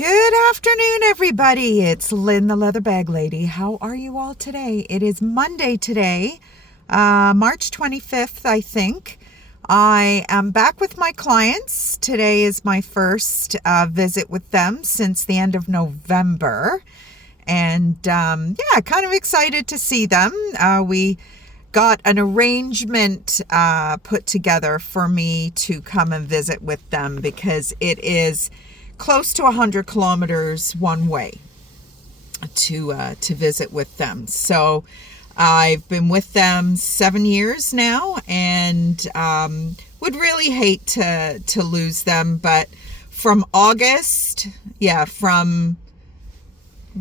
Good afternoon, everybody. It's Lynn, the Leather Bag Lady. How are you all today? It is Monday today, March 25th, I think. I am back with my clients. Today is my first visit with them since the end of November. And kind of excited to see them. We got an arrangement put together for me to come and visit with them because it is close to 100 kilometers one way to visit with them. So I've been with them 7 years now, and would really hate to lose them. But from August, from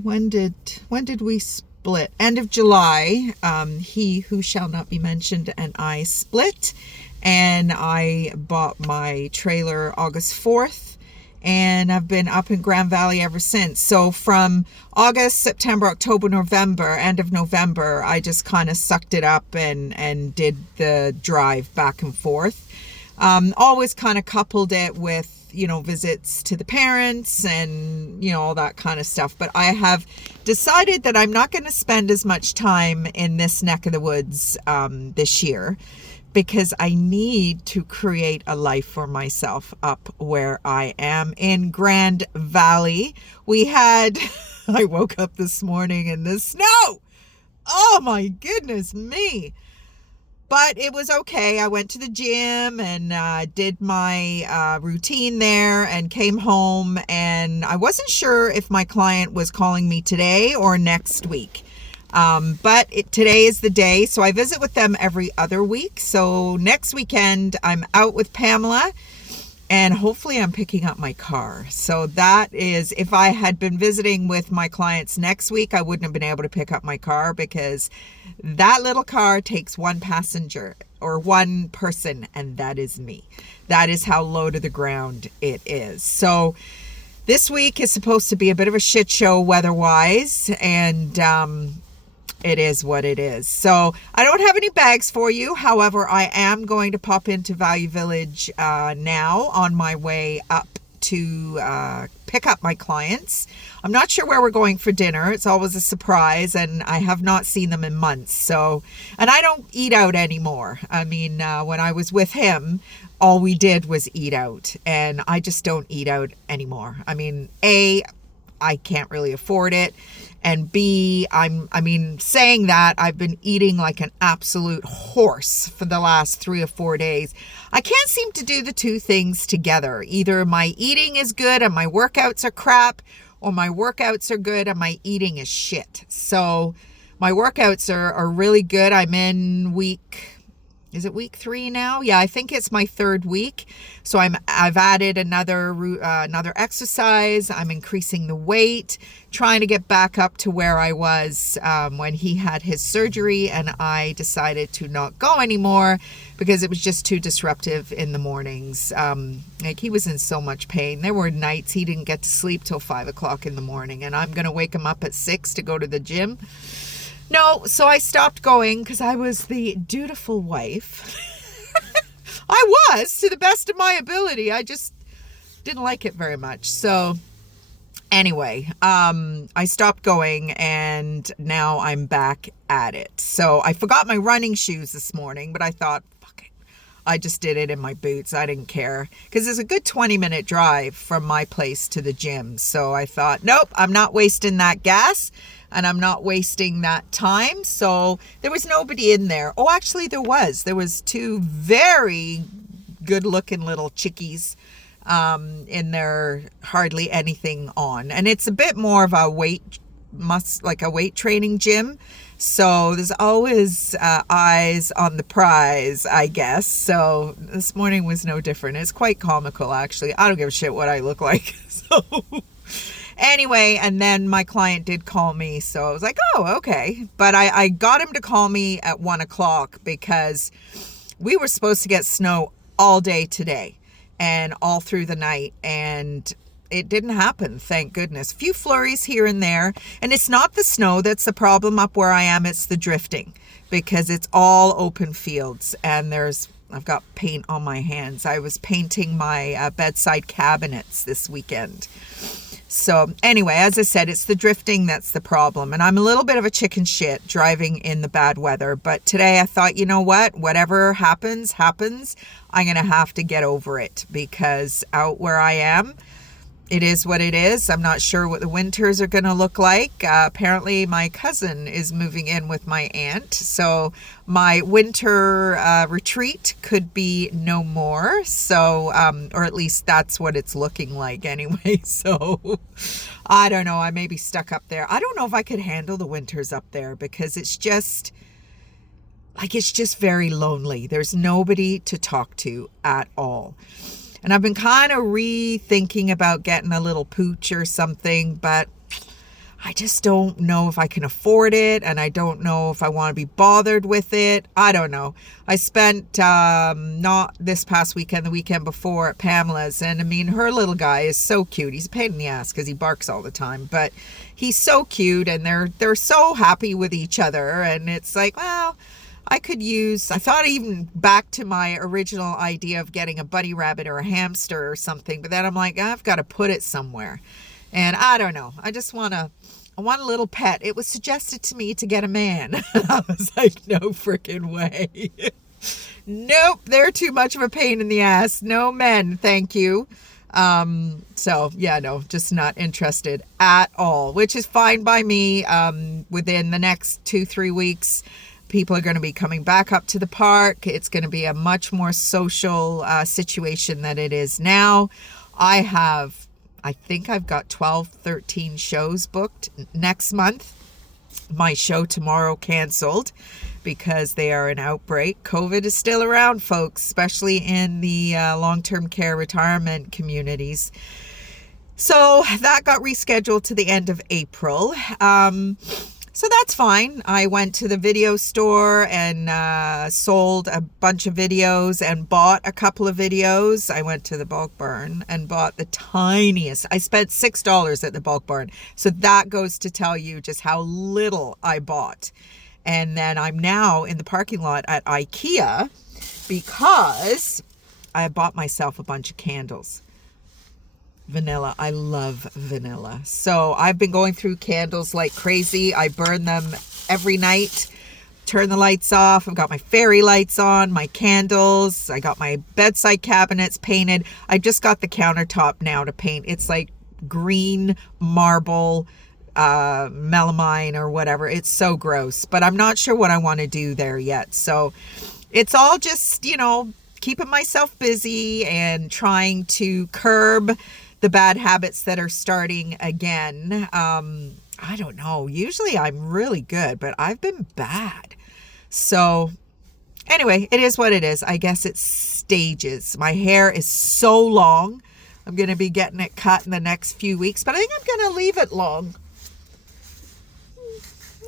when did we split? End of July. He who shall not be mentioned and I split, and I bought my trailer August 4th. And I've been up in Grand Valley ever since. So from August, September, October, November, end of November, I just kind of sucked it up and did the drive back and forth. Always kind of coupled it with, visits to the parents and, all that kind of stuff. But I have decided that I'm not going to spend as much time in this neck of the woods this year, because I need to create a life for myself up where I am in Grand Valley. I woke up this morning in the snow. Oh my goodness me. But it was okay. I went to the gym and did my routine there and came home. And I wasn't sure if my client was calling me today or next week. But today is the day, so I visit with them every other week. So next weekend I'm out with Pamela, and hopefully I'm picking up my car. So that is, if I had been visiting with my clients next week, I wouldn't have been able to pick up my car, because that little car takes one passenger or one person, and that is me. That is how low to the ground it is. So this week is supposed to be a bit of a shit show weather-wise, and it is what it is. So I don't have any bags for you. However, I am going to pop into Value Village now on my way up to pick up my clients. I'm not sure where we're going for dinner. It's always a surprise, and I have not seen them in months. So, and I don't eat out anymore. I mean, when I was with him, all we did was eat out, and I just don't eat out anymore. I mean, A, I can't really afford it. And B, saying that, I've been eating like an absolute horse for the last 3 or 4 days. I can't seem to do the two things together. Either my eating is good and my workouts are crap, or my workouts are good and my eating is shit. So my workouts are really good. I'm in is it week 3 now? Yeah, I think it's my 3rd week. So I've added another exercise. I'm increasing the weight, trying to get back up to where I was when he had his surgery, and I decided to not go anymore because it was just too disruptive in the mornings. He was in so much pain. There were nights he didn't get to sleep till 5 o'clock in the morning, and I'm going to wake him up at 6 to go to the gym. No, so I stopped going because I was the dutiful wife. I was, to the best of my ability. I just didn't like it very much. So anyway, I stopped going, and now I'm back at it. So I forgot my running shoes this morning, but I thought, fuck it. I just did it in my boots. I didn't care, because it's a good 20-minute drive from my place to the gym. So I thought, nope, I'm not wasting that gas. And I'm not wasting that time. So there was nobody in there. Oh, actually there was. There was 2 very good looking little chickies in there, hardly anything on. And it's a bit more of a weight training gym. So there's always eyes on the prize, I guess. So this morning was no different. It's quite comical, actually. I don't give a shit what I look like. So anyway, and then my client did call me, so I was like, oh, okay. But I got him to call me at 1 o'clock because we were supposed to get snow all day today and all through the night, and it didn't happen, thank goodness. A few flurries here and there, and it's not the snow that's the problem up where I am, it's the drifting, because it's all open fields, and I've got paint on my hands. I was painting my bedside cabinets this weekend. So anyway, as I said, it's the drifting that's the problem. And I'm a little bit of a chicken shit driving in the bad weather. But today I thought, you know what? Whatever happens, happens. I'm going to have to get over it because out where I am, it is what it is. I'm not sure what the winters are going to look like. Apparently, my cousin is moving in with my aunt. So my winter retreat could be no more. So, or at least that's what it's looking like anyway. So I don't know. I may be stuck up there. I don't know if I could handle the winters up there because it's just very lonely. There's nobody to talk to at all. And I've been kind of rethinking about getting a little pooch or something, but I just don't know if I can afford it, and I don't know if I want to be bothered with it. I don't know. I spent not this past weekend, the weekend before at Pamela's, and I mean, her little guy is so cute. He's a pain in the ass because he barks all the time, but he's so cute, and they're so happy with each other, and it's like, well, I thought even back to my original idea of getting a bunny rabbit or a hamster or something, but then I'm like, I've got to put it somewhere. And I don't know. I want a little pet. It was suggested to me to get a man. I was like, no freaking way. Nope, they're too much of a pain in the ass. No men, thank you. So yeah, no, just not interested at all, which is fine by me. Within the next 2-3 weeks, people are going to be coming back up to the park. It's going to be a much more social situation than it is now. I think I've got 12, 13 shows booked next month. My show tomorrow canceled because they are an outbreak. COVID is still around, folks, especially in the long-term care retirement communities. So that got rescheduled to the end of April. So that's fine. I went to the video store and sold a bunch of videos and bought a couple of videos. I went to the bulk barn and bought the tiniest. I spent $6 at the bulk barn. So that goes to tell you just how little I bought. And then I'm now in the parking lot at Ikea because I bought myself a bunch of candles. Vanilla. I love vanilla. So I've been going through candles like crazy. I burn them every night, turn the lights off. I've got my fairy lights on, my candles. I got my bedside cabinets painted. I just got the countertop now to paint. It's like green marble, melamine or whatever. It's so gross, but I'm not sure what I want to do there yet. So it's all just, keeping myself busy and trying to curb the bad habits that are starting again. I don't know. Usually I'm really good, but I've been bad. So anyway, it is what it is. I guess it's stages. My hair is so long. I'm going to be getting it cut in the next few weeks, but I think I'm going to leave it long.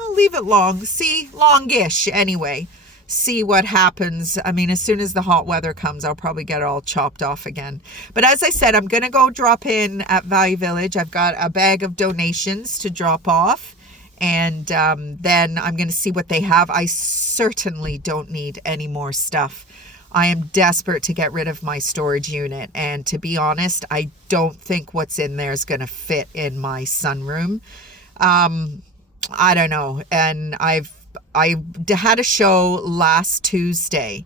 I'll leave it long. See, longish anyway. See what happens. I mean, as soon as the hot weather comes, I'll probably get it all chopped off again. But as I said, I'm going to go drop in at Value Village. I've got a bag of donations to drop off. And then I'm going to see what they have. I certainly don't need any more stuff. I am desperate to get rid of my storage unit. And to be honest, I don't think what's in there is going to fit in my sunroom. I don't know. And I had a show last Tuesday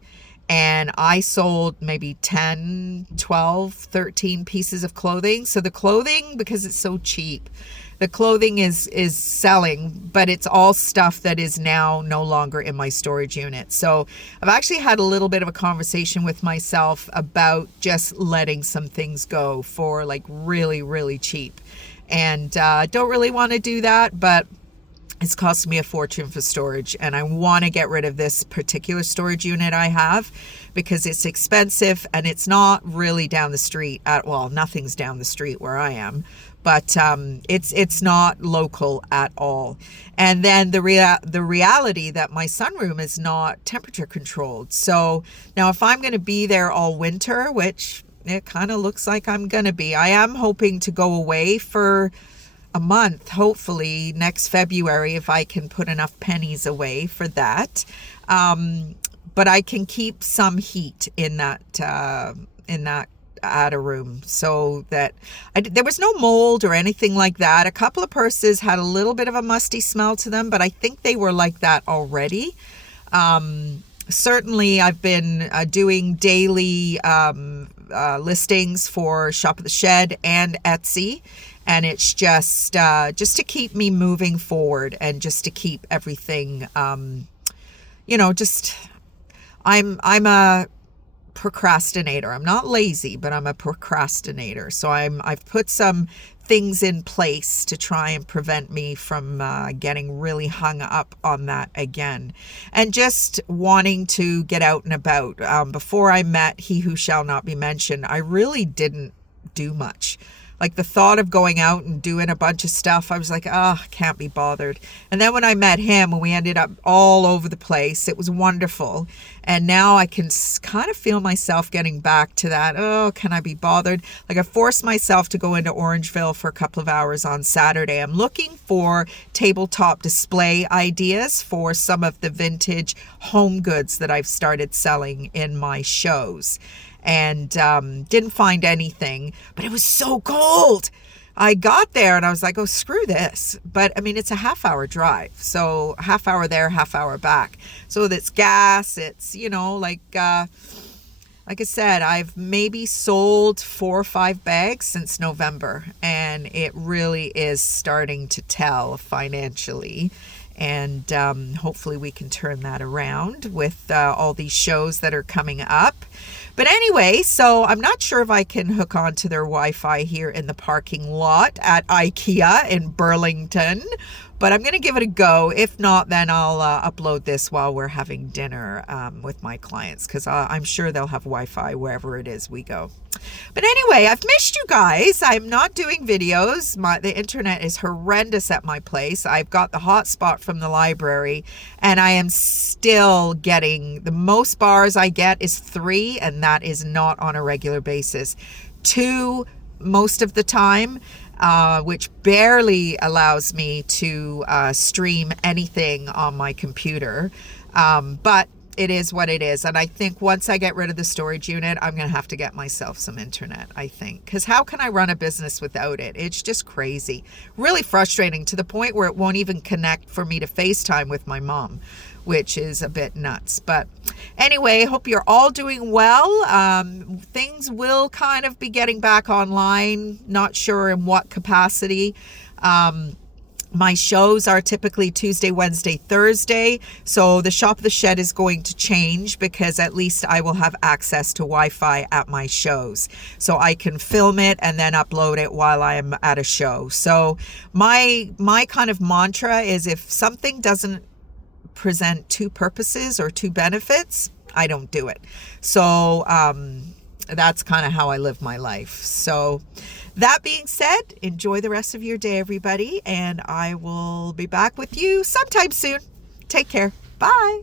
and I sold maybe 10, 12, 13 pieces of clothing. So the clothing, because it's so cheap, the clothing is selling, but it's all stuff that is now no longer in my storage unit. So I've actually had a little bit of a conversation with myself about just letting some things go for like really, really cheap. And don't really want to do that, but it's costing me a fortune for storage, and I want to get rid of this particular storage unit I have because it's expensive and it's not really down the street well, nothing's down the street where I am, but it's not local at all. And then the reality that my sunroom is not temperature controlled. So now if I'm going to be there all winter, which it kind of looks like I'm going to be, I am hoping to go away for a month, hopefully next February, if I can put enough pennies away for that. But I can keep some heat in that add a room so that there was no mold or anything like that. A couple of purses had a little bit of a musty smell to them, but I think they were like that already. Certainly, I've been doing daily listings for Shop at the Shed and Etsy, and it's just to keep me moving forward and just to keep everything, just I'm a procrastinator. I'm not lazy, but I'm a procrastinator. So I've put some things in place to try and prevent me from getting really hung up on that again, and just wanting to get out and about. Before I met He Who Shall Not Be Mentioned, I really didn't do much. Like the thought of going out and doing a bunch of stuff, I was like, can't be bothered. And then when I met him and we ended up all over the place, it was wonderful. And now I can kind of feel myself getting back to that. Oh, can I be bothered? Like I forced myself to go into Orangeville for a couple of hours on Saturday. I'm looking for tabletop display ideas for some of the vintage home goods that I've started selling in my shows. And didn't find anything, but it was so cold. I got there and I was like, oh, screw this. But I mean, it's a half-hour drive. So half hour there, half hour back. So it's gas. It's, like I said, I've maybe sold 4 or 5 bags since November. And it really is starting to tell financially. And hopefully we can turn that around with all these shows that are coming up. But anyway, so I'm not sure if I can hook onto their Wi-Fi here in the parking lot at Ikea in Burlington, but I'm going to give it a go. If not, then I'll upload this while we're having dinner with my clients, because I'm sure they'll have Wi-Fi wherever it is we go. But anyway, I've missed you guys. I'm not doing videos. The internet is horrendous at my place. I've got the hotspot from the library, and I am still getting, the most bars I get is 3, and that is not on a regular basis. 2 most of the time, which barely allows me to stream anything on my computer. But it is what it is. And I think once I get rid of the storage unit, I'm going to have to get myself some internet, I think. Because how can I run a business without it? It's just crazy. Really frustrating, to the point where it won't even connect for me to FaceTime with my mom, which is a bit nuts. But anyway, hope you're all doing well. Things will kind of be getting back online. Not sure in what capacity. My shows are typically Tuesday, Wednesday, Thursday. So the Shop of the Shed is going to change, because at least I will have access to Wi-Fi at my shows. So I can film it and then upload it while I'm at a show. So my kind of mantra is, if something doesn't present 2 purposes or 2 benefits, I don't do it. So that's kind of how I live my life. So that being said, enjoy the rest of your day, everybody, and I will be back with you sometime soon. Take care. Bye.